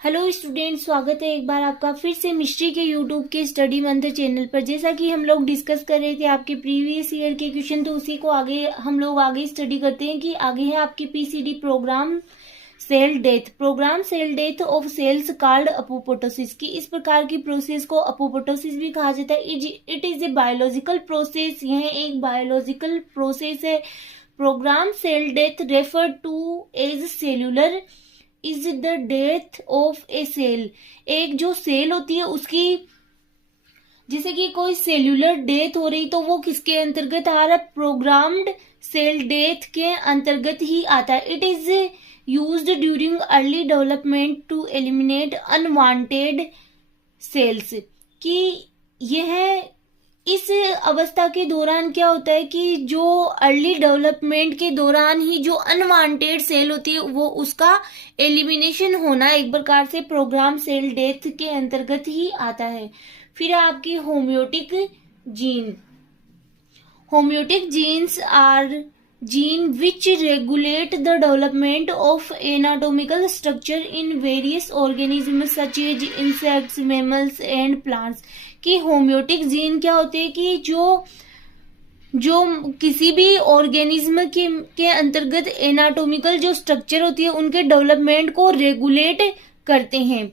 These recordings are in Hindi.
हेलो स्टूडेंट, स्वागत है एक बार आपका फिर से मिस्ट्री के यूट्यूब के स्टडी मंत्र चैनल पर। जैसा कि हम लोग डिस्कस कर रहे थे आपके प्रीवियस ईयर के क्वेश्चन, तो उसी को हम लोग आगे स्टडी करते हैं कि आगे है आपकी PCD program cell death of cells called apoptosis. की इस प्रकार की प्रोसेस को अपोप्टोसिस भी कहा जाता है। It is a biological process, यह एक बायोलॉजिकल प्रोसेस है। Program cell death refer to as cellular is the death of a cell. एक जो सेल होती है उसकी, जैसे कि कोई सेल्यूलर डेथ हो रही, तो वो किसके अंतर्गत आ रहा है? प्रोग्राम्ड सेल डेथ के अंतर्गत ही आता है। It is used during early development to eliminate unwanted cells. कि यह इस अवस्था के दौरान क्या होता है कि जो अर्ली डेवलपमेंट के दौरान ही जो अनवांटेड सेल होती है वो उसका एलिमिनेशन होना एक प्रकार से प्रोग्राम सेल डेथ के अंतर्गत ही आता है। फिर आपकी homeotic gene. Homeotic genes are gene which regulate the development of anatomical structure in various organism such as insects, mammals and plants. कि होम्योटिक जीन क्या होते हैं कि जो किसी भी ऑर्गेनिज्म के अंतर्गत एनाटॉमिकल जो स्ट्रक्चर होती है उनके डेवलपमेंट को रेगुलेट करते हैं,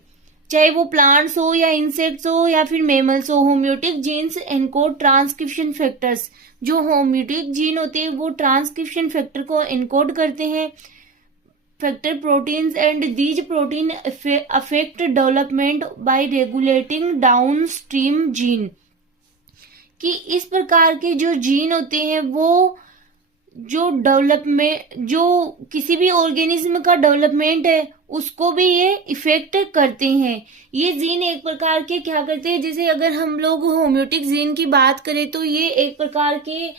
चाहे वो प्लांट्स हो या इंसेक्ट्स हो या फिर मैमल्स हो। Homeotic genes encode transcription factors. जो होम्योटिक जीन होते हैं वो ट्रांसक्रिप्शन फैक्टर को एनकोड करते हैं, factor proteins, and these protein affect development by regulating downstream gene. कि इस प्रकार के जो जीन होते हैं वो जो किसी भी ऑर्गेनिज्म का डेवलपमेंट है उसको भी ये इफेक्ट करते हैं। ये जीन एक प्रकार के क्या करते हैं, जैसे अगर हम लोग होम्योटिक जीन की बात करें तो ये एक प्रकार के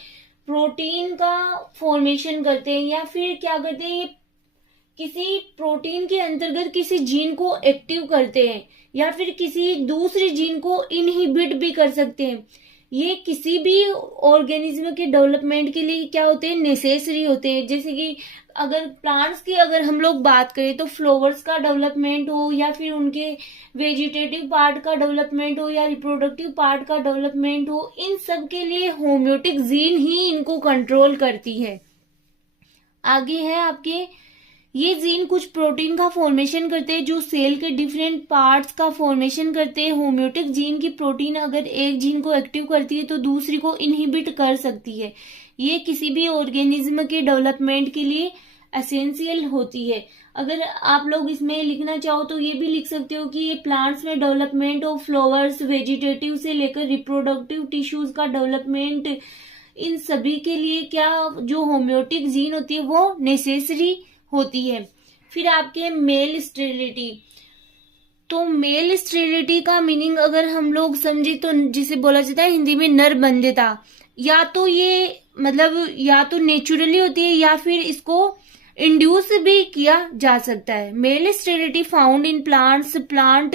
प्रोटीन का फॉर्मेशन करते हैं, या फिर क्या करते हैं, ये किसी प्रोटीन के अंतर्गत किसी जीन को एक्टिव करते हैं या फिर किसी दूसरे जीन को इनहिबिट भी कर सकते हैं। ये किसी भी ऑर्गेनिज्म के डेवलपमेंट के लिए क्या होते हैं? नेसेसरी होते हैं। जैसे कि अगर प्लांट्स की अगर हम लोग बात करें तो फ्लावर्स का डेवलपमेंट हो या फिर उनके वेजिटेटिव पार्ट का डेवलपमेंट हो या रिप्रोडक्टिव पार्ट का डेवलपमेंट हो, इन सब के लिए होम्योटिक जीन ही इनको कंट्रोल करती है। आगे है आपके, ये जीन कुछ प्रोटीन का फॉर्मेशन करते हैं जो सेल के डिफरेंट पार्ट्स का फॉर्मेशन करते हैं। होम्योटिक जीन की प्रोटीन अगर एक जीन को एक्टिव करती है तो दूसरी को इनहिबिट कर सकती है। ये किसी भी ऑर्गेनिज्म के डेवलपमेंट के लिए एसेंशियल होती है। अगर आप लोग इसमें लिखना चाहो तो ये भी लिख सकते हो कि ये प्लांट्स में डेवलपमेंट ऑफ फ्लावर्स, वेजिटेटिव से लेकर रिप्रोडक्टिव टिश्यूज का डेवलपमेंट, इन सभी के लिए क्या जो होम्योटिक जीन होती है वो नेसेसरी होती है। फिर आपके मेल स्टेरिलिटी। तो मेल स्टेरिलिटी का मीनिंग अगर हम लोग समझे तो जिसे बोला जाता है हिंदी में नरबंध्यता। या तो ये मतलब या तो नेचुरली होती है या फिर इसको इंड्यूस भी किया जा सकता है। Male sterility found in plant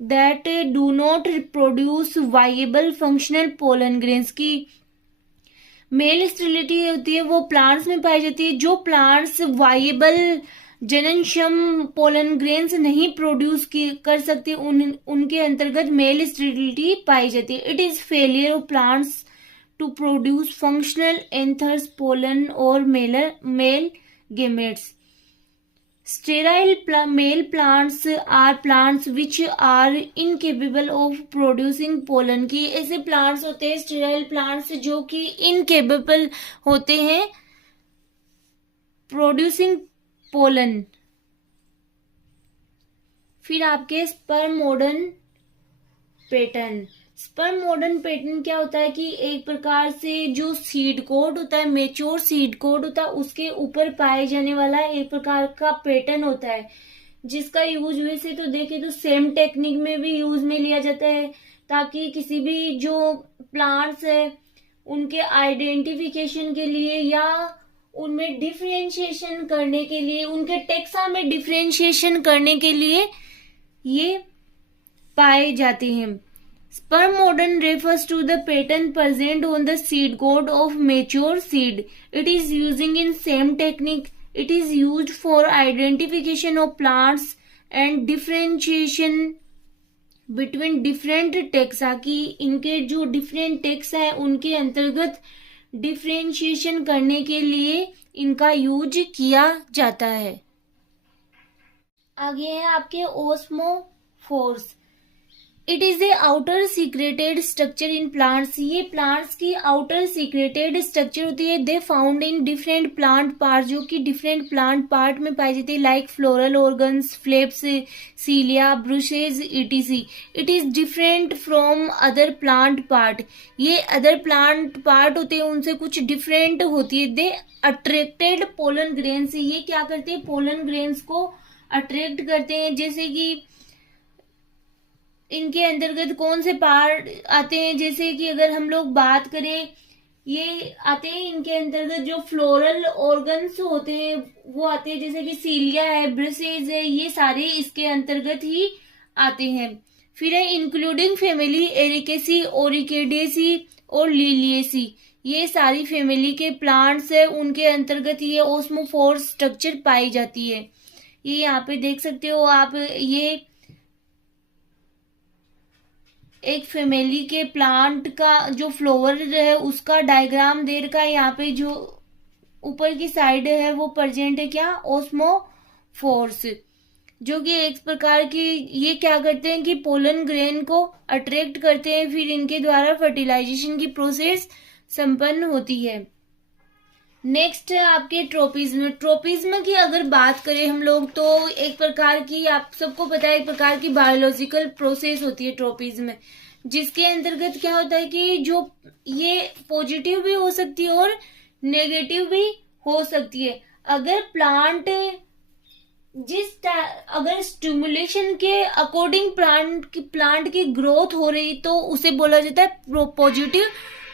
that do not produce viable functional pollen grains. की मेल स्टेरिलिटी होती है वो प्लांट्स में पाई जाती है जो प्लांट्स वाइएबल जननक्षम पोलन ग्रेन्स नहीं प्रोड्यूस कर सकते, उनके अंतर्गत मेल स्टेरिलिटी पाई जाती है। It is failure of plants to produce functional anthers, pollen और male gametes. Sterile male plants are plants which are incapable of producing pollen। की ऐसे plants होते हैं sterile plants जो कि incapable होते हैं producing pollen। फिर आपके स्पर्मोडन पैटर्न। स्पर्मोडन पैटर्न क्या होता है कि एक प्रकार से जो सीड कोड होता है, मेच्योर सीड कोड होता है, उसके ऊपर पाए जाने वाला एक प्रकार का पैटर्न होता है जिसका यूज वैसे तो देखे तो सेम टेक्निक में भी यूज में लिया जाता है, ताकि किसी भी जो प्लांट्स है उनके आइडेंटिफिकेशन के लिए या उनमें डिफरेंशिएशन करने के लिए, उनके टेक्सा में डिफरेंशिएशन करने के लिए ये पाए जाते हैं। Spermodon refers to the pattern present on the seed coat of mature seed. It is using in same technique. It is used for identification of plants and differentiation between different taxa, की इनके जो डिफरेंट टेक्स है उनके अंतर्गत डिफरेंशिएशन करने के लिए इनका यूज किया जाता है। आगे है आपके osmophores. It is a outer secreted structure in plants. ये प्लांट्स की आउटर सीक्रेटेड स्ट्रक्चर होती है। They found in different plant part, जो कि डिफरेंट प्लांट पार्ट में पाई जाती है, like floral organs, flaps, cilia, brushes, ETC. It is different from other plant part. ये अदर प्लांट पार्ट होते हैं उनसे कुछ डिफरेंट होती है। They attracted pollen grains. ये क्या करते हैं, पोलन ग्रेन्स को अट्रैक्ट करते हैं। जैसे कि इनके अंतर्गत कौन से पार्ट आते हैं, जैसे कि अगर हम लोग बात करें, ये आते हैं इनके अंतर्गत जो फ्लोरल ऑर्गन्स होते हैं वो आते हैं, जैसे कि सीलिया है, ब्रसेज है, ये सारे इसके अंतर्गत ही आते हैं। फिर है इंक्लूडिंग फैमिली एरिकेसी, ओरिकेडेसी और लिलिएसी। ये सारी फैमिली के प्लांट्स है, उनके अंतर्गत ये ओस्मोफोर्स स्ट्रक्चर पाई जाती है। ये यहाँ पे देख सकते हो आप, ये एक फैमिली के प्लांट का जो फ्लावर है उसका डायग्राम दे रखा है। यहाँ पे जो ऊपर की साइड है वो प्रेजेंट है क्या, ओस्मोफोर्स, जो कि एक प्रकार की ये क्या करते हैं कि पोलन ग्रेन को अट्रैक्ट करते हैं, फिर इनके द्वारा फर्टिलाइजेशन की प्रोसेस संपन्न होती है। नेक्स्ट है आपके ट्रोपिज्म। ट्रोपिज्म की अगर बात करें हम लोग तो एक प्रकार की, आप सबको पता है, एक प्रकार की बायोलॉजिकल प्रोसेस होती है ट्रोपिज्म, जिसके अंतर्गत क्या होता है कि जो ये पॉजिटिव भी हो सकती है और नेगेटिव भी हो सकती है। अगर प्लांट अगर स्टिमुलेशन के अकॉर्डिंग प्लांट की ग्रोथ हो रही तो उसे बोला जाता है पॉजिटिव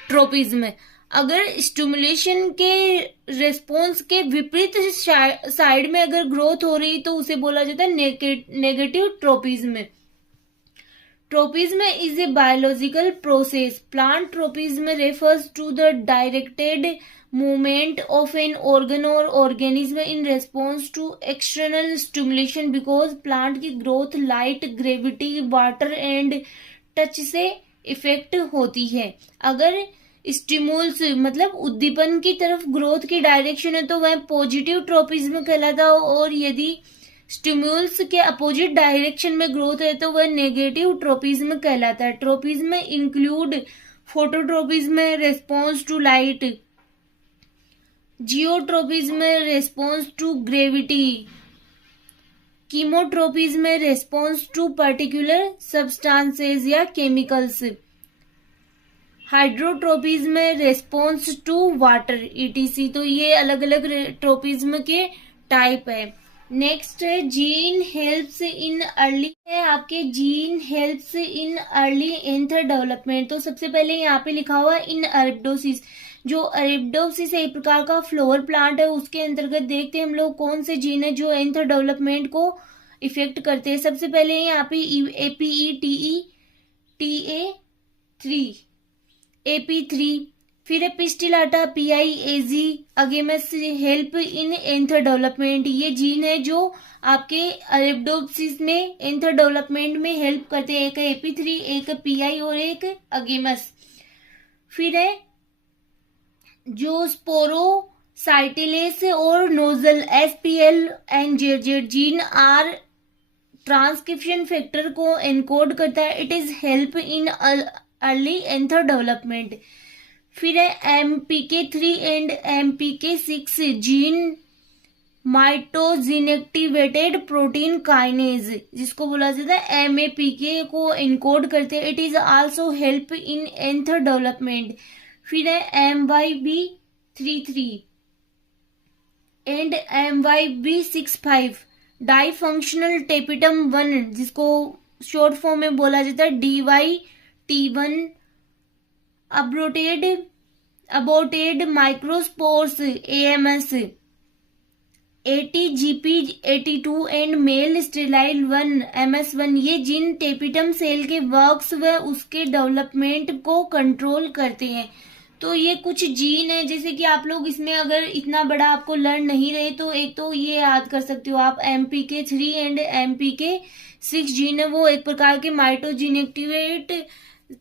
ट्रोपिज्म। अगर स्टिमुलेशन के रेस्पॉन्स के विपरीत साइड में अगर ग्रोथ हो रही तो उसे बोला जाता है negative tropism. Tropism is a biological process. Plant tropism refers to the directed movement of an organ or organism in response to external stimulation, because plant की growth light, gravity, water and touch से इफेक्ट होती है। अगर स्टिमुल्स मतलब उद्दीपन की तरफ ग्रोथ की डायरेक्शन है तो वह पॉजिटिव ट्रोपिज्म कहलाता है, और यदि स्टिमुल्स के अपोजिट डायरेक्शन में ग्रोथ है तो वह नेगेटिव ट्रोपिज्म कहलाता है। Tropism include phototropism, response to light, geotropism, response to gravity, chemotropism, response to particular substances या chemicals, hydrotropism, response to water, ETC. तो ये अलग अलग ट्रोपिज्म के टाइप है। नेक्स्ट है जीन हेल्प्स इन अर्ली, है आपके gene helps in early anther development. तो सबसे पहले यहाँ पे लिखा हुआ इन अरेबिडोसिस। जो अरेबिडोसिस एक प्रकार का फ्लावर प्लांट है, उसके अंतर्गत देखते हैं हम लोग कौन से जीन है जो एंथर डेवलपमेंट को इफेक्ट करते हैं। सबसे पहले यहाँ पे APE-TA3, AP3, फिर है pistillata PIAG, agamous help in anther development. ये जीन है जो आपके अरेबिडोसिस में एंथर डेवलपमेंट में हेल्प करते हैं। एक AP3, एक PI और एक अगेमस। फिर है जो स्पोरोसाइटिलेस और nozzle SPL and ZZ gene are transcription factor को एनकोड करता है। It is help in early anther development. फिर है MPK3 and MPK6 gene mitogen activated protein kinase, जिसको बोला जाता है MAPK को एनकोड करते हैं। It is also help in anther development. फिर है MYB33 एंड MYB65 डाईफंक्शनल टेपिटम 1, जिसको शॉर्ट फॉर्म में बोला जाता है DYT1, aborted microspores AMS, ATGP82 and male sterile 1 MS1। ये जीन टेपिटम सेल के वर्क्स व उसके डेवलपमेंट को कंट्रोल करते हैं। तो ये कुछ जीन है, जैसे कि आप लोग इसमें अगर इतना बड़ा आपको लर्न नहीं रहे तो एक तो ये याद कर सकते हो आप, MPK3 एंड MPK6 जीन है, वो एक प्रकार के माइटोजीन एक्टिवेट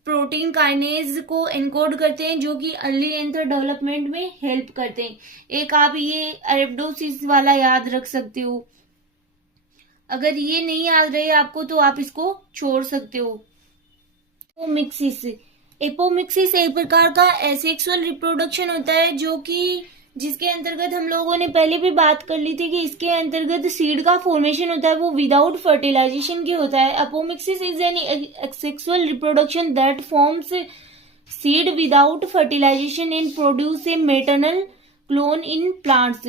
प्रोटीन काइनेज को एनकोड करते हैं, जो कि अर्ली एंथर डेवलपमेंट में हेल्प करते हैं। एक आप ये अरेबिडोसिस वाला याद रख सकते हो। अगर ये नहीं याद रहे आपको तो आप इसको छोड़ सकते हो। एपोमिक्सिस, एपोमिक्सिस एक प्रकार का एसेक्सुअल रिप्रोडक्शन होता है, जो कि जिसके अंतर्गत हम लोगों ने पहले भी बात कर ली थी कि इसके अंतर्गत सीड का फॉर्मेशन होता है, वो विदाउट फर्टिलाइजेशन के होता है। Apomixis is an asexual reproduction that forms seed without fertilization and produce a maternal clone in plants.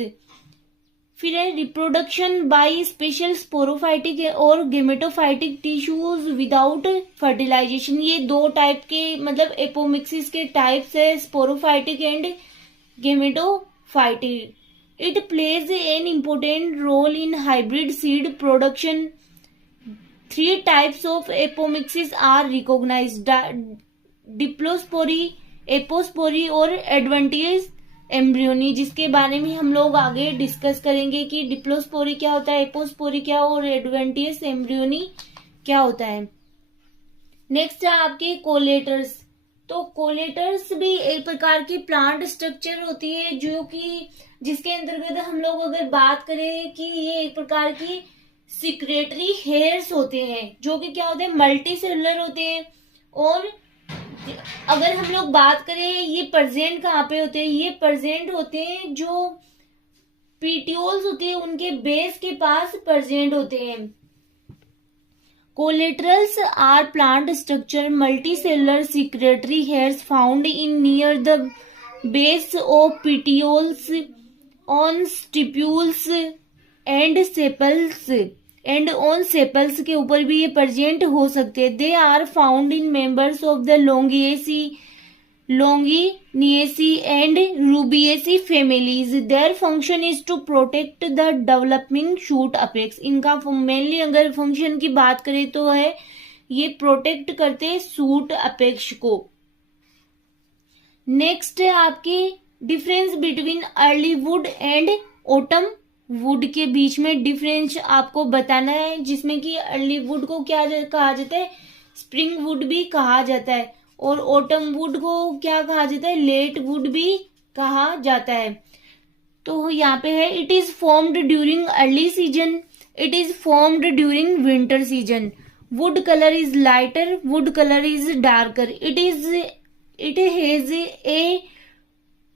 फिर है रिप्रोडक्शन बाय स्पेशल स्पोरोफाइटिक और गेमेटोफाइटिक टिश्यूज विदाउट फर्टिलाइजेशन। ये दो टाइप के मतलब एपोमिक्सिस के टाइप्स है, sporophytic and gametophytic. It plays an important role in hybrid seed production. 3 types of apomixis are recognized, diplospory, apospory और एडवेंटियस एम्ब्रियोनी, जिसके बारे में हम लोग आगे डिस्कस करेंगे कि डिप्लोस्पोरी क्या होता है, एपोस्पोरी क्या और एडवेंटियस एम्ब्रियोनी क्या होता है। नेक्स्ट है आपके कोलेटर्स। तो कोलेटर्स भी एक प्रकार की प्लांट स्ट्रक्चर होती है, जो कि जिसके अंतर्गत हम लोग अगर बात करें कि ये एक प्रकार की सिक्रेटरी हेयर्स होते हैं, जो कि क्या होते हैं, मल्टी सेलुलर होते हैं। और अगर हम लोग बात करें ये प्रेजेंट कहाँ पे होते हैं, ये प्रेजेंट होते हैं जो पीटियोल्स होते हैं उनके बेस के पास प्रेजेंट होते हैं। Collaterals are plant structure multicellular secretory hairs found in near the base of petioles on stipules and sepals and on sepals के ऊपर भी ये प्रेजेंट हो सकते हैं। They are found in members of the Loganiaceae and Rubiaceae families. Their function is to protect the developing shoot apex. इनका मेनली अगर फंक्शन की बात करें तो है ये प्रोटेक्ट करते शूट अपेक्स को। नेक्स्ट है आपकी difference between early would and autumn would के बीच में डिफरेंस आपको बताना है, जिसमें कि अर्ली वुड को क्या कहा जाता है, स्प्रिंग वुड भी कहा जाता है, और ऑटम वुड को क्या कहा जाता है, लेट वुड भी कहा जाता है। तो यहाँ पे है it is formed during early season, it is formed during winter season. Wood colour is lighter, wood colour is darker, it has a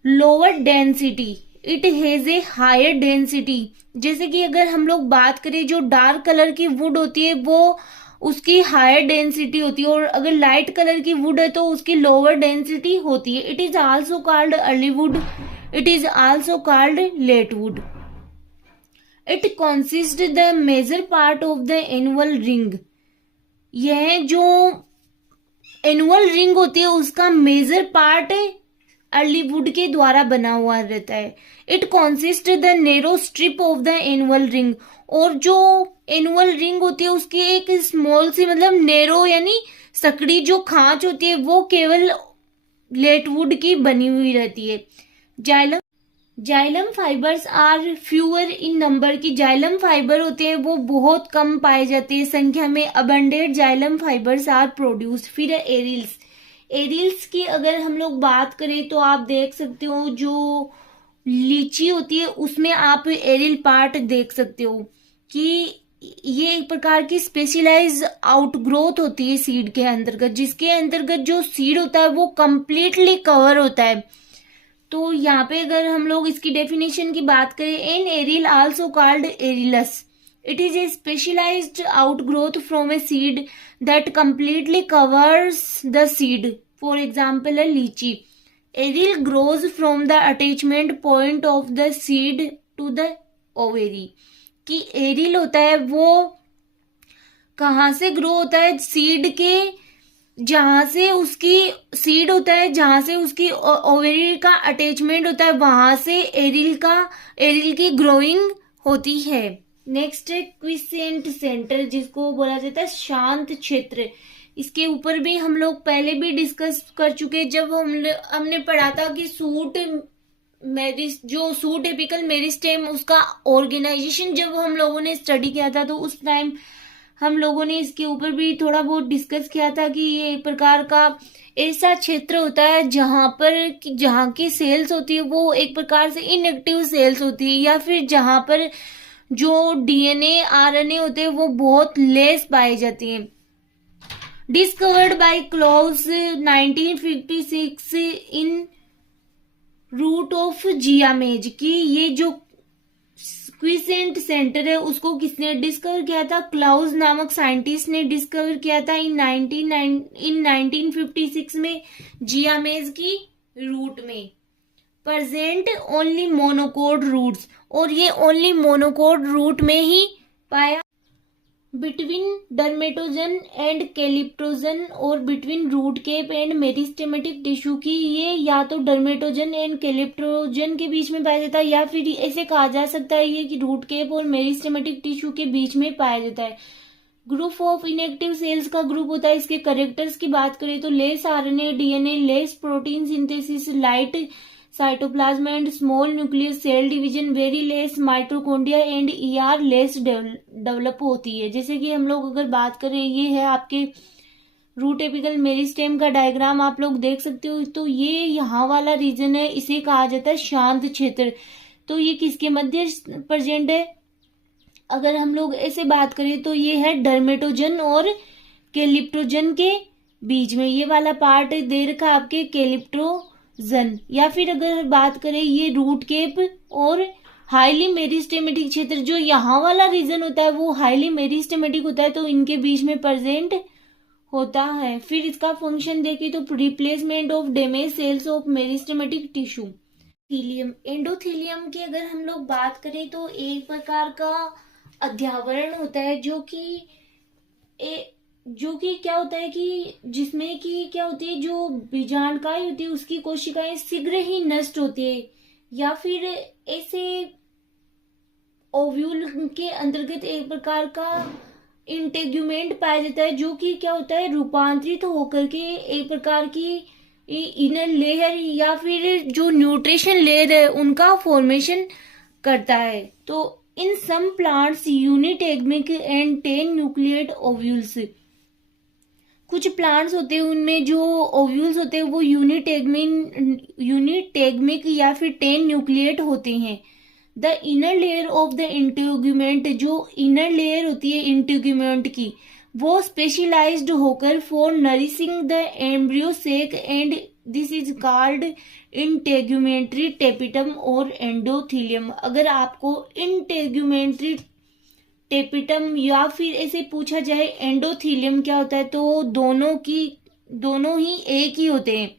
lower density, it has a higher density. जैसे कि अगर हम लोग बात करें जो डार्क कलर की वुड होती है वो उसकी हायर डेंसिटी होती है, और अगर लाइट कलर की वुड है तो उसकी लोअर डेंसिटी होती है। It is also called early wood, it is also called late wood. It consist the major part of the annual ring. यह जो एनुअल रिंग होती है उसका मेजर पार्ट अर्ली वुड के द्वारा बना हुआ रहता है। It consist the narrow strip of the annual ring, और जो एनुअल रिंग होती है उसकी एक स्मॉल सी मतलब नेरो यानी सकड़ी जो खांच होती है वो केवल लेट वुड की बनी हुई रहती है। Xylem fibres are fewer in number, की जाइलम फाइबर होते हैं वो बहुत कम पाए जाते हैं संख्या में। Abandoned xylem fibres are produced. फिर है एरिल्स। एरिल्स की अगर हम लोग बात करें तो आप देख सकते हो जो लीची होती है उसमें आप एरिल पार्ट देख सकते हो कि ये एक प्रकार की स्पेशलाइज आउटग्रोथ होती है सीड के अंतर्गत, जिसके अंतर्गत जो सीड होता है वो कंप्लीटली कवर होता है। तो यहाँ पे अगर हम लोग इसकी डेफिनेशन की बात करें, an aril also called arillus, it is a specialized outgrowth from a seed that completely covers the seed. For example, a lychee. Aril grows from the attachment point of the seed to the ovary. कि एरिल होता है वो कहाँ से ग्रो होता है, सीड के जहां से उसकी सीड होता है, जहां से उसकी ओवेरी का अटैचमेंट होता है वहां से एरिल की ग्रोइंग होती है। नेक्स्ट है क्विसेंट सेंटर, जिसको बोला जाता है शांत क्षेत्र। इसके ऊपर भी हम लोग पहले भी डिस्कस कर चुके, जब हमने पढ़ा था कि सूट एपिकल मेरिस्टेम उसका ऑर्गेनाइजेशन जब हम लोगों ने स्टडी किया था, तो उस टाइम हम लोगों ने इसके ऊपर भी थोड़ा बहुत डिस्कस किया था कि ये एक प्रकार का ऐसा क्षेत्र होता है जहाँ की सेल्स होती है वो एक प्रकार से इनएक्टिव सेल्स होती है, या फिर जहाँ पर जो डीएनए आरएनए होते हैं वो बहुत लेस पाए जाते हैं। Discovered by Clowes 1956 in root of Zea mays, की ये जो क्विसेंट सेंटर है उसको किसने डिस्कवर किया था? क्लाउज नामक साइंटिस्ट ने डिस्कवर किया था इन 1956 में जियामेज की रूट में। प्रेजेंट ओनली मोनोकोड रूट्स, और ये ओनली मोनोकोड रूट में ही पाया। बिटवीन डर्मेटोजन एंड कैलिप्टोजन और between root cap and meristematic tissue, की ये या तो डर्मेटोजन एंड कैलिप्टोजन के बीच में पाया जाता है, या फिर ऐसे कहा जा सकता है ये कि रूट केप और मेरिस्टेमेटिक टिश्यू के बीच में पाया जाता है। ग्रुप ऑफ इनएक्टिव सेल्स का ग्रुप होता है। इसके करेक्टर्स की बात करें तो less RNA DNA, less protein synthesis, light cytoplasm and small nucleus cell division, very less mitochondria and ER less develop होती है। जैसे कि हम लोग अगर बात करें, ये है आपके रूट एपिकल मेरिस्टेम का डायग्राम, आप लोग देख सकते हो। तो ये यहाँ वाला रीजन है, इसे कहा जाता है शांत क्षेत्र। तो ये किसके मध्य प्रेजेंट है? अगर हम लोग ऐसे बात करें तो ये है डर्मेटोजन और कैलिप्टोजन के बीच में, ये वाला पार्ट दे रखा आपके कैलिप्टोजन। या फिर अगर बात करें ये रूट केप और हाईली मेरिस्टेमेटिक क्षेत्र, जो यहाँ वाला रीजन होता है वो हाईली मेरिस्टेमेटिक होता है, तो इनके बीच में प्रेजेंट होता है। फिर इसका फंक्शन देखें तो replacement of damage cells of meristematic tissue. थीलियम, एंडोथीलियम की अगर हम लोग बात करें तो एक प्रकार का अध्यावरण होता है जो कि क्या होता है कि जिसमें कि क्या होती है, जो बीजांडकाएं होती है उसकी कोशिकाएं शीघ्र ही नष्ट होती है, या फिर ऐसे ओव्यूल के अंतर्गत एक प्रकार का इंटेग्यूमेंट पाया जाता है, जो कि क्या होता है, रूपांतरित होकर के एक प्रकार की इनर लेयर या फिर जो न्यूट्रिशन लेयर है उनका फॉर्मेशन करता है। तो in some plants unitegmic and 10 nucleate ovules, कुछ प्लांट्स होते हैं उनमें जो ओव्यूल्स होते हैं वो यूनिटेगमिक या फिर 10 न्यूक्लिएट होते हैं। The inner layer of the integument, जो इनर लेयर होती है इंटेग्यूमेंट की, वो स्पेशलाइज्ड होकर for nourishing the embryo sac and this is called integumentary tapetum और एंडोथीलियम। अगर आपको इंटेग्यूमेंट्री टेपिटम या फिर ऐसे पूछा जाए एंडोथीलियम क्या होता है, तो दोनों ही एक ही होते हैं।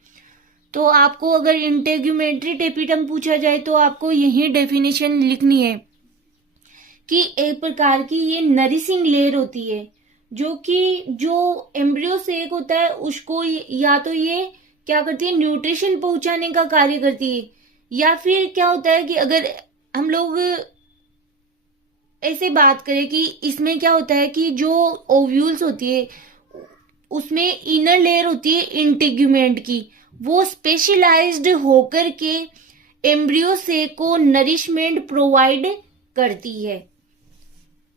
तो आपको अगर इंटेग्यूमेंट्री टेपिटम पूछा जाए तो आपको यही डेफिनेशन लिखनी है कि एक प्रकार की ये नरिशिंग लेयर होती है, जो एम्ब्रियो सेक होता है उसको या तो ये क्या करती है, न्यूट्रिशन पहुंचाने का कार्य करती है, या फिर क्या होता है कि अगर हम लोग ऐसे बात करें कि इसमें क्या होता है कि जो ओव्यूल्स होती है उसमें इनर लेयर होती है इंटेग्यूमेंट की, वो स्पेशलाइज्ड होकर के एम्ब्रियो से को नरिशमेंट प्रोवाइड करती है।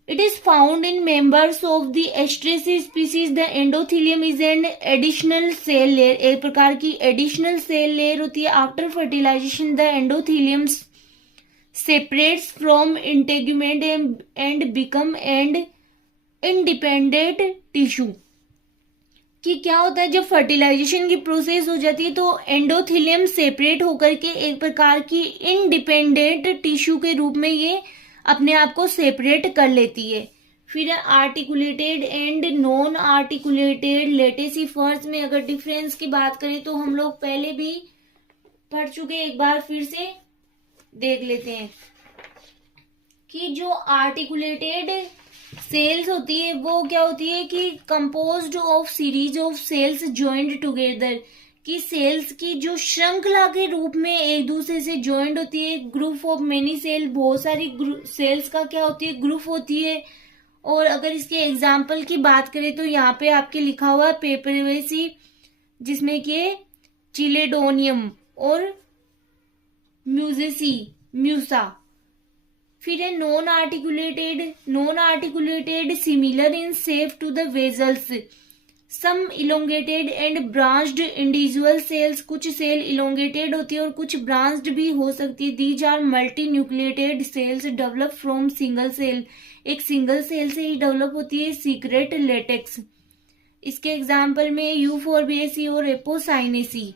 It is found in members of the Asteraceae species. The endothelium is an additional cell layer, एक प्रकार की एडिशनल सेल लेयर होती है। After fertilisation the endothelium separates from integument and become an independent tissue। कि क्या होता है, जब फर्टिलाइजेशन की प्रोसेस हो जाती है तो एंडोथीलियम सेपरेट होकर के एक प्रकार की इंडिपेंडेंट टिश्यू के रूप में ये अपने आप को सेपरेट कर लेती है। फिर आर्टिकुलेटेड एंड नॉन आर्टिकुलेटेड लेटेसिफर्स में अगर डिफरेंस की बात करें तो हम लोग पहले भी पढ़ चुके, एक बार फिर से देख लेते हैं कि जो आर्टिकुलेटेड सेल्स होती है वो क्या होती है कि composed of series of cells joined together, कि सेल्स की जो श्रृंखला के रूप में एक दूसरे से जॉइंड होती है। ग्रुप ऑफ मेनी सेल, बहुत सारी सेल्स का क्या होती है, ग्रुप होती है। और अगर इसके एग्जाम्पल की बात करें तो यहाँ पे आपके लिखा हुआ है पेपरेसी, जिसमें कि चिलेडोनियम और म्यूसा। फिर है non articulated similar in shape to the vessels, some elongated and branched individual cells, कुछ सेल इलोंगेटेड होती है और कुछ ब्रांच्ड भी हो सकती है। These are multi nucleated cells develop from single cell, एक सिंगल सेल से ही डेवलप होती है। सीक्रेट लेटेक्स, इसके एग्जाम्पल में यूफोर्बिएसी और एपोसाइनेसी।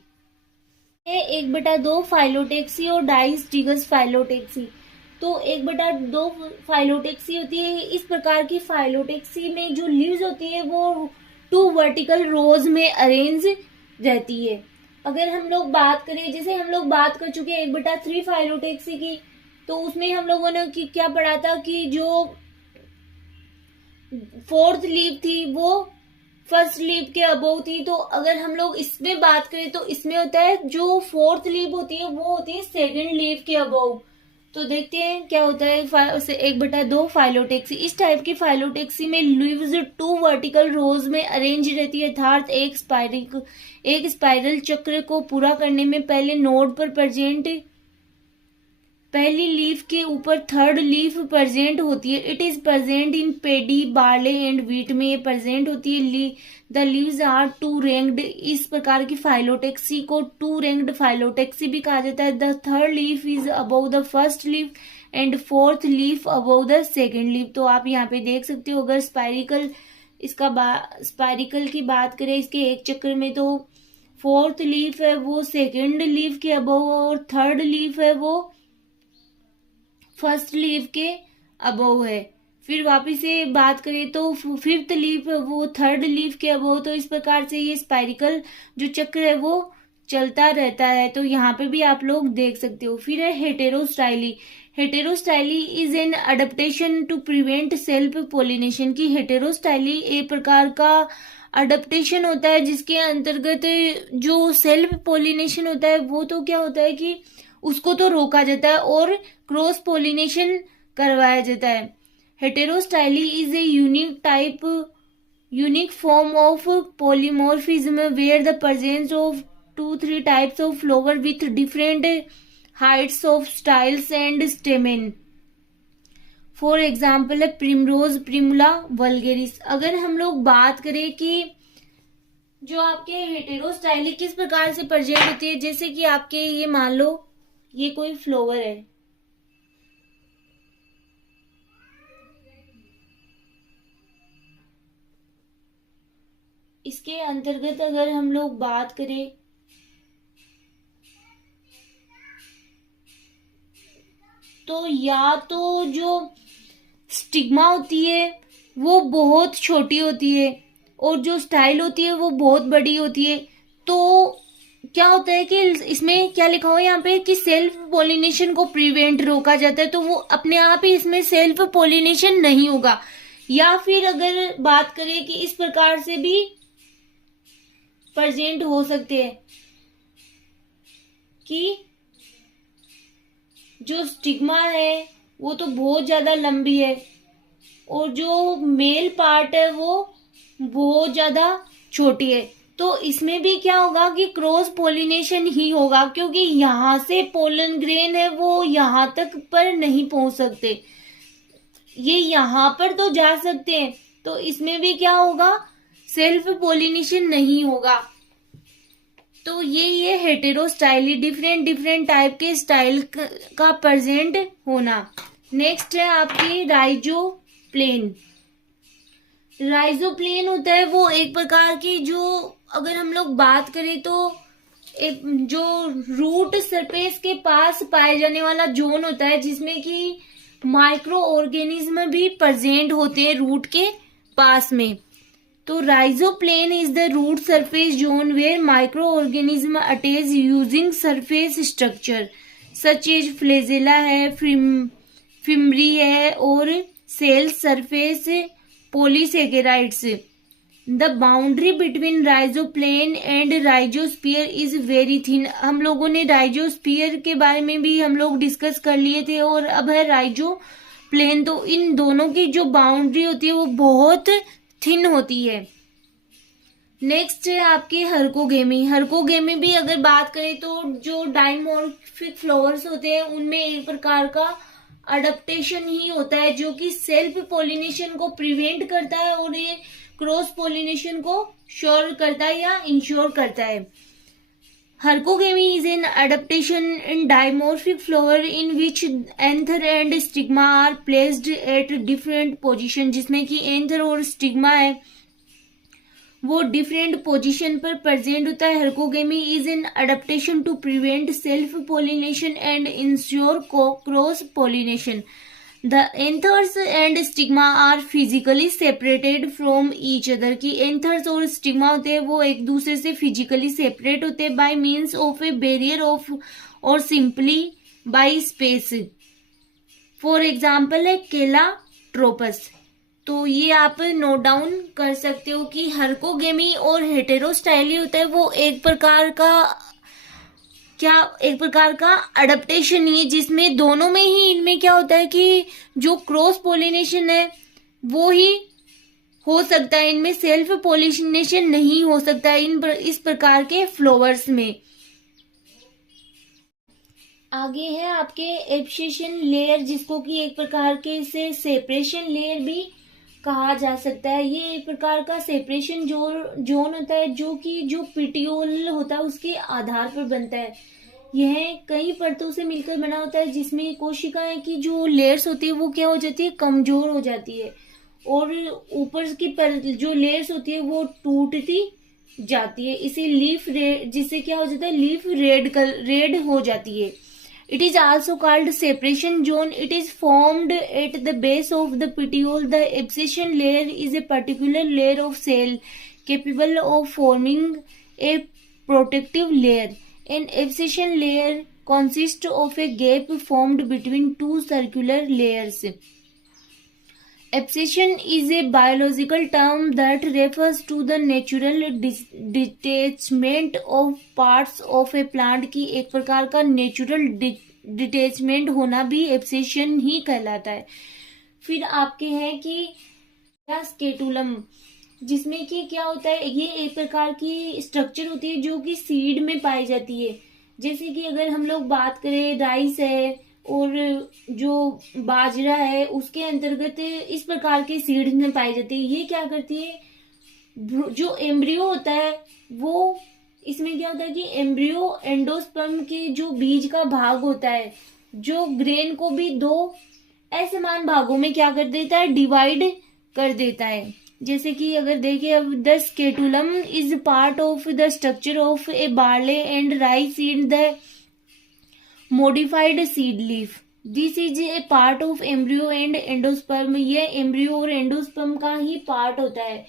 1/2 फाइलोटेक्सी और डाइस्टिगस फाइलोटेक्सी। तो 1/2 फाइलोटेक्सी होती है। इस प्रकार की फाइलोटेक्सी में जो लीव्स होती है वो 2 वर्टिकल रोज में अरेंज रहती है। अगर हम लोग बात करें, जैसे हम लोग बात कर चुके हैं 1/3 फाइलोटेक्सी की, तो उसमें हम लोगों ने क्या पढ़ा था कि जो 4th लीव थी वो 1st लीव के अबोव थी। तो अगर हम लोग इसमें बात करें तो इसमें होता है जो 4th लीव होती है वो होती है 2nd लीव के अबोव। तो देखते हैं क्या होता है 1/2 फाइलोटेक्सी। इस टाइप की फाइलोटेक्सी में लीव्स 2 वर्टिकल रोज में अरेंज रहती है, अर्थात एक स्पाइरल चक्र को पूरा करने में पहले नोड पर प्रेजेंट पहली लीफ के ऊपर 3rd लीफ प्रेजेंट होती है। It is present in pedi, barley and wheat में ये प्रेजेंट होती है। द लीव्स आर 2 रैंक्ड, इस प्रकार की फाइलोटेक्सी को 2 रैंक्ड फाइलोटेक्सी भी कहा जाता है। The 3rd leaf is above the 1st leaf and 4th leaf above the 2nd leaf. तो आप यहाँ पे देख सकते हो, अगर स्पाइरिकल की बात करें इसके एक चक्र में, तो 4th लीफ है वो 2nd लीफ के अबव और 3rd लीफ है वो 1st लीफ के अबव है। फिर वापिस से बात करें तो 5th लीफ है वो 3rd लीफ के अबव। तो इस प्रकार से ये स्पाइरिकल जो चक्र है वो चलता रहता है। तो यहाँ पे भी आप लोग देख सकते हो। फिर है heterostyly. Heterostyly is an adaptation to prevent self pollination की। हेटेरोस्टाइली एक प्रकार का अडेप्टेशन होता है जिसके अंतर्गत जो सेल्फ पोलिनेशन होता है वो तो क्या होता है कि उसको तो रोका जाता है और क्रॉस पोलिनेशन करवाया जाता है। Heterostyly is a unique form of polymorphism where the presence of 2-3 types of flower with different heights of styles and stamen. For example है प्रिमरोज, प्रिमुला वल्गेरिस। अगर हम लोग बात करें कि जो आपके हेटेरोस्टाइली किस प्रकार से प्रेजेंट होती है, जैसे कि आपके ये मान लो ये कोई फ्लावर है, इसके अंतर्गत अगर हम लोग बात करें तो या तो जो स्टिग्मा होती है वो बहुत छोटी होती है और जो स्टाइल होती है वो बहुत बड़ी होती है। तो क्या होता है कि इसमें क्या लिखा हुआ है यहाँ पे कि सेल्फ पोलिनेशन को प्रिवेंट रोका जाता है, तो वो अपने आप ही इसमें सेल्फ पोलिनेशन नहीं होगा। या फिर अगर बात करें कि इस प्रकार से भी प्रेजेंट हो सकते हैं कि जो स्टिग्मा है वो तो बहुत ज्यादा लंबी है और जो मेल पार्ट है वो बहुत ज्यादा छोटी है। तो इसमें भी क्या होगा कि क्रॉस पोलिनेशन ही होगा, क्योंकि यहाँ से पोलन ग्रेन है वो यहाँ तक पर नहीं पहुंच सकते, ये यहाँ पर तो जा सकते हैं। तो इसमें भी क्या होगा, सेल्फ पोलिनेशन नहीं होगा। तो ये हेटेरोस्टाइली डिफरेंट टाइप के स्टाइल का प्रेजेंट होना। नेक्स्ट है आपकी राइजोप्लेन। राइजोप्लेन होता है वो एक प्रकार की, जो अगर हम लोग बात करें तो एक जो रूट सरफेस के पास पाए जाने वाला जोन होता है जिसमें कि माइक्रो ऑर्गेनिज्म भी प्रेजेंट होते हैं रूट के पास में। तो rhizoplane is the root surface zone where micro organism attach using surface structure such as flagella है, फिम्बरी है और cell surface polysaccharides. The boundary between rhizoplane and rhizosphere is very thin. हम लोगों ने राइजोस्फीयर के बारे में भी हम लोग डिस्कस कर लिए थे और अब है प्लेन, तो इन दोनों की जो बाउंड्री होती है वो बहुत थिन होती है। नेक्स्ट है आपकी हर्कोगेमी। हर्कोगेमी भी अगर बात करें तो जो डाइमॉर्फिक फ्लावर्स होते हैं उनमें एक प्रकार का अडप्टेशन ही होता है जो कि सेल्फ पोलिनेशन को प्रिवेंट करता है और ये क्रॉस पोलिनेशन को श्योर करता है या इंश्योर करता है। Hercogamy is an adaptation in dimorphic flower in which anther and stigma are placed at different position, जिसमें कि एंथर और स्टिग्मा है वो डिफरेंट पोजीशन पर प्रेजेंट होता है। Herkogamy is an adaptation to prevent self pollination and ensure cross pollination. The anthers and stigma are physically separated from each other, की एंथर्स और स्टिग्मा होते हैं वो एक दूसरे से फिजिकली सेपरेट होते हैं by means of a barrier of और simply by space. For example है केला ट्रोपस। तो ये आप नोट डाउन कर सकते हो कि हर्कोगेमी और हेटेरोस्टाइली होता है वो एक प्रकार का अडेप्टेशन ही है जिसमें दोनों में ही इनमें क्या होता है कि जो क्रॉस पोलिनेशन है वो ही हो सकता है, इनमें सेल्फ पोलिनेशन नहीं हो सकता है इस प्रकार के फ्लावर्स में। आगे है आपके एब्सेशन लेयर, जिसको कि एक प्रकार के से सेपरेशन लेयर भी कहा जा सकता है। ये एक प्रकार का सेपरेशन जोन होता है जो कि जो पिटियोल होता है उसके आधार पर बनता है। यह कई परतों से मिलकर बना होता है जिसमें कोशिकाएं की जो लेयर्स होती है वो क्या हो जाती है, कमजोर हो जाती है और ऊपर की जो लेयर्स होती है वो टूटती जाती है। इसे लीफ रेड, जिससे क्या हो जाता है, लीफ रेड हो जाती है। It is also called separation zone. It is formed at the base of the petiole. The abscission layer is a particular layer of cell capable of forming a protective layer. An abscission layer consists of a gap formed between two circular layers. Abscission is a biological term that refers to the natural detachment of parts of a plant की एक प्रकार का नेचुरल डिटेचमेंट होना भी एब्सेशन ही कहलाता है। फिर आपके हैं कि स्केटुलम, जिसमें कि क्या होता है, ये एक प्रकार की स्ट्रक्चर होती है जो कि सीड में पाई जाती है। जैसे कि अगर हम लोग बात करें राइस है और जो बाजरा है उसके अंतर्गत इस प्रकार के सीड्स में पाई जाती है। ये क्या करती है, जो एम्ब्रियो होता है वो, इसमें क्या होता है कि एम्ब्रियो एंडोस्पर्म के जो बीज का भाग होता है जो ग्रेन को भी दो असमान भागों में क्या कर देता है, डिवाइड कर देता है। जैसे कि अगर देखिए अब the scutellum is part of the structure of a barley and rice seed the modified seed leaf. This is a part of embryo and endosperm. ये एम्ब्रियो और एंडोस्पर्म का ही पार्ट होता है।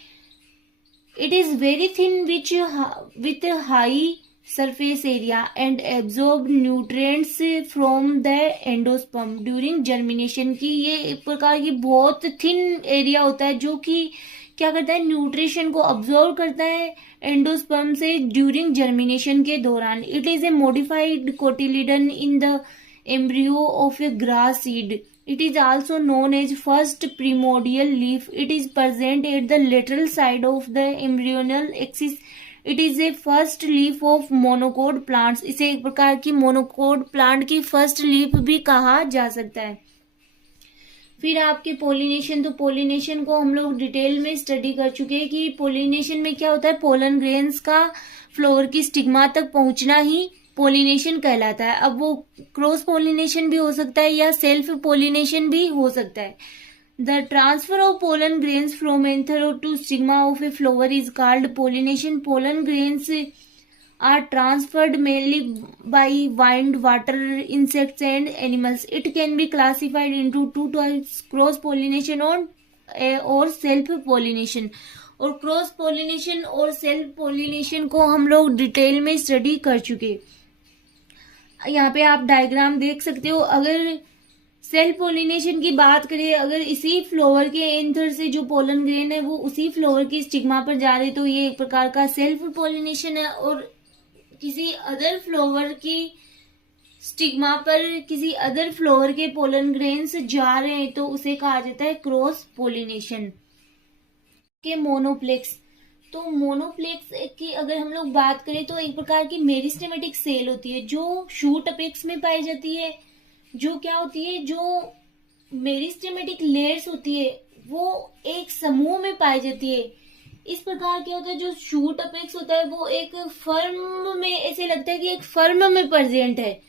It is very thin with high surface area and absorb nutrients from the endosperm during germination। की ये एक प्रकार की बहुत थिन एरिया होता है जो कि क्या करता है, न्यूट्रिशन को अब्सॉर्ब करता है एंडोस्पर्म से ड्यूरिंग जर्मिनेशन के दौरान। It is a modified cotyledon in the embryo of a grass seed. It is also known as first primordial leaf. It is present at the lateral side of the embryonal axis. It is a first leaf of monocot plants. इसे एक प्रकार की मोनोकोड प्लांट की फर्स्ट लीफ भी कहा जा सकता है। फिर आपके पोलिनेशन, तो पोलिनेशन को हम लोग डिटेल में स्टडी कर चुके हैं कि पोलिनेशन में क्या होता है, पोलन ग्रेन्स का फ्लोर की स्टिग्मा तक पहुंचना ही पोलिनेशन कहलाता है। अब वो क्रॉस पोलिनेशन भी हो सकता है या सेल्फ पोलिनेशन भी हो सकता है। The transfer of pollen grains from anther to stigma of a flower is called pollination. Pollen grains are transferred mainly by wind, water, insects and animals. It can be classified into two types: cross pollination और self pollination। और क्रॉस पोलिनेशन और सेल्फ पोलिनेशन को हम लोग डिटेल में स्टडी कर चुके। यहाँ पे आप डायग्राम देख सकते हो। अगर सेल्फ पोलिनेशन की बात करें, अगर इसी फ्लावर के एंथर से जो पोलन ग्रेन है वो उसी फ्लावर की स्टिग्मा पर जा रहे तो ये एक प्रकार का सेल्फ पोलिनेशन है। और किसी अदर फ्लावर की स्टिग्मा पर किसी अदर फ्लावर के पोलन ग्रेन्स जा रहे हैं तो उसे कहा जाता है क्रॉस पोलिनेशन। के मोनोप्लेक्स, तो मोनोप्लेक्स की अगर हम लोग बात करें तो एक प्रकार की मेरिस्टेमेटिक सेल होती है जो शूट अपेक्स में पाई जाती है। जो क्या होती है, जो मेरिस्टेमेटिक लेयर्स होती है वो एक समूह में पाई जाती है। इस प्रकार क्या होता है, जो शूट अपेक्स होता है वो एक फर्म में, ऐसे लगता है कि एक फर्म में प्रेजेंट है।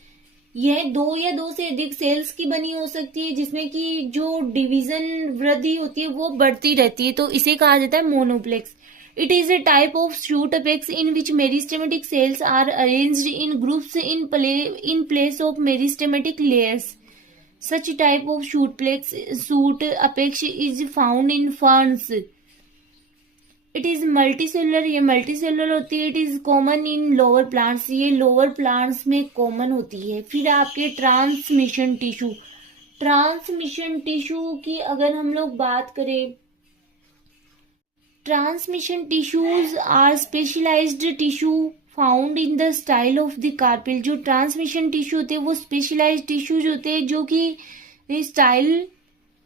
यह 2 या 2 से अधिक सेल्स की बनी हो सकती है जिसमें कि जो डिवीजन वृद्धि होती है वो बढ़ती रहती है, तो इसे कहा जाता है monoplex. It is a type of shoot apex in which meristematic cells are arranged in groups in place of meristematic layers. Such type of shoot apex is found in ferns. It is multicellular, ये मल्टीसेलुलर होती है। It is common in lower plants, ये लोअर प्लांट्स में कॉमन होती है। फिर आपके ट्रांसमिशन टिश्यू की अगर हम लोग बात करें, transmission tissues are specialised tissue found in the style of the carpel. जो ट्रांसमिशन टिश्यू होते हैं वो स्पेशलाइज्ड टिश्यूज होते हैं जो कि स्टाइल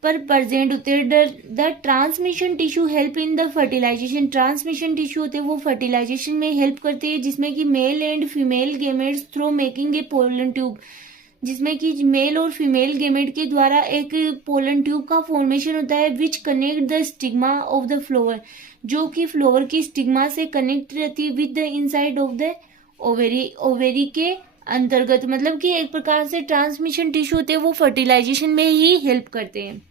पर प्रेजेंट होते हैं। The transmission tissue help in the fertilisation, transmission tissue होते हैं वो फर्टिलाइजेशन में हेल्प करते हैं जिसमें कि male and female gametes through making a pollen tube, जिसमें कि मेल और फीमेल गेमेट के द्वारा एक पोलन ट्यूब का फॉर्मेशन होता है which connect the stigma of the flower, जो कि फ्लावर की स्टिग्मा से कनेक्ट रहती है with the inside of the ovary के अंतर्गत। मतलब कि एक प्रकार से ट्रांसमिशन टिश्यू होते हैं वो फर्टिलाइजेशन में ही हेल्प करते हैं।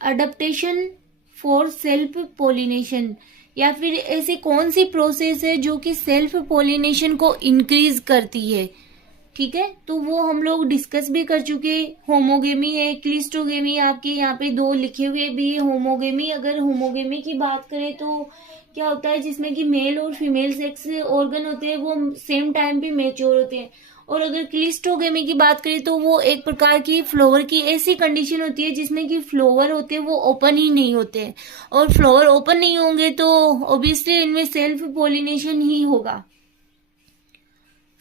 अडेप्टेशन फॉर सेल्फ पोलिनेशन, या फिर ऐसी कौन सी प्रोसेस है जो कि सेल्फ पोलिनेशन को इंक्रीज करती है, ठीक है, तो वो हम लोग डिस्कस भी कर चुके। होमोगेमी है, क्लिस्टोगेमी, आपके यहाँ पे 2 लिखे हुए भी है। होमोगेमी, अगर होमोगेमी की बात करें तो क्या होता है, जिसमें कि मेल और फीमेल सेक्स ऑर्गन होते हैं वो सेम टाइम पे मैच्योर होते हैं। और अगर क्लिस्टोगेमी की बात करें तो वो एक प्रकार की फ्लावर की ऐसी कंडीशन होती है जिसमें कि फ्लावर होते हैं वो ओपन ही नहीं होते हैं, और फ्लावर ओपन नहीं होंगे तो ऑब्वियसली इनमें सेल्फ पोलिनेशन ही होगा।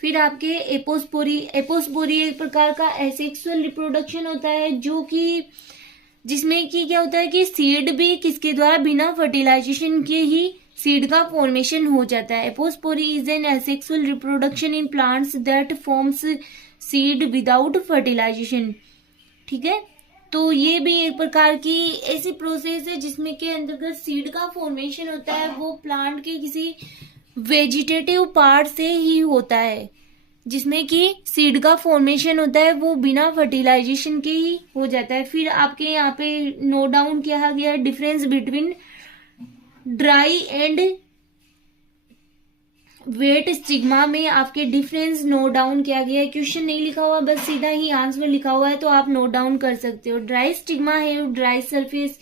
फिर आपके एपोस्पोरी एक प्रकार का एसेक्सुअल रिप्रोडक्शन होता है जो कि जिसमें कि क्या होता है कि सीड भी किसके द्वारा, बिना फर्टिलाइजेशन के ही सीड का फॉर्मेशन हो जाता है। Apospory is an asexual reproduction in plants that forms seed without fertilisation, ठीक है, तो ये भी एक प्रकार की ऐसी प्रोसेस है जिसमें के अंतर्गत सीड का फॉर्मेशन होता है, वो प्लांट के किसी वेजिटेटिव पार्ट से ही होता है, जिसमें कि सीड का फॉर्मेशन होता है वो बिना फर्टिलाइजेशन के ही हो जाता है। फिर आपके यहाँ पे नोट डाउन किया गया है difference between dry and wet stigma में आपके डिफरेंस नोट डाउन किया गया है। क्वेश्चन नहीं लिखा हुआ, बस सीधा ही आंसर लिखा हुआ है, तो आप नोट डाउन कर सकते हो। ड्राई स्टिग्मा है ड्राई सरफेस,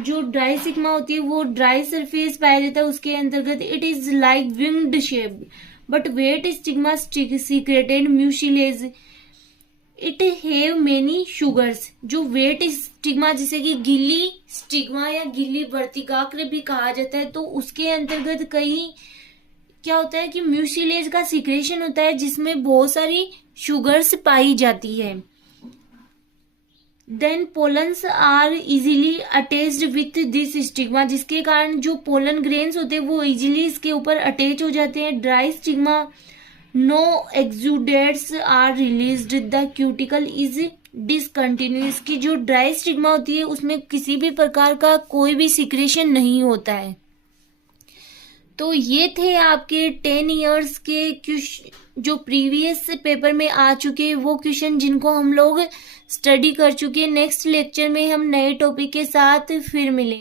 जो ड्राई स्टिग्मा होती है वो ड्राई सरफेस पाया जाता है, उसके अंतर्गत it is like winged shape, but wet stigma secreted mucilage it have many sugars. जो वेट स्टिग्मा जिसे कि गिल्ली स्टिग्मा या गिल्ली वर्तिकाग्र भी कहा जाता है, तो उसके अंतर्गत कई क्या होता है कि म्यूसिलेज का सीक्रेशन होता है जिसमें बहुत सारी शुगर्स पाई जाती है। Then pollens are easily attached with this stigma, जिसके कारण जो पोलन ग्रेन्स होते हैं वो इजीली इसके ऊपर अटैच हो जाते हैं। Dry stigma no exudates are released, the cuticle is discontinuous, की जो ड्राई स्टिग्मा होती है उसमें किसी भी प्रकार का कोई भी सिक्रेशन नहीं होता है। तो ये थे आपके 10 इयर्स के जो प्रीवियस पेपर में आ चुके वो क्वेश्चन जिनको हम लोग स्टडी कर चुके। नेक्स्ट लेक्चर में हम नए टॉपिक के साथ फिर मिलेंगे।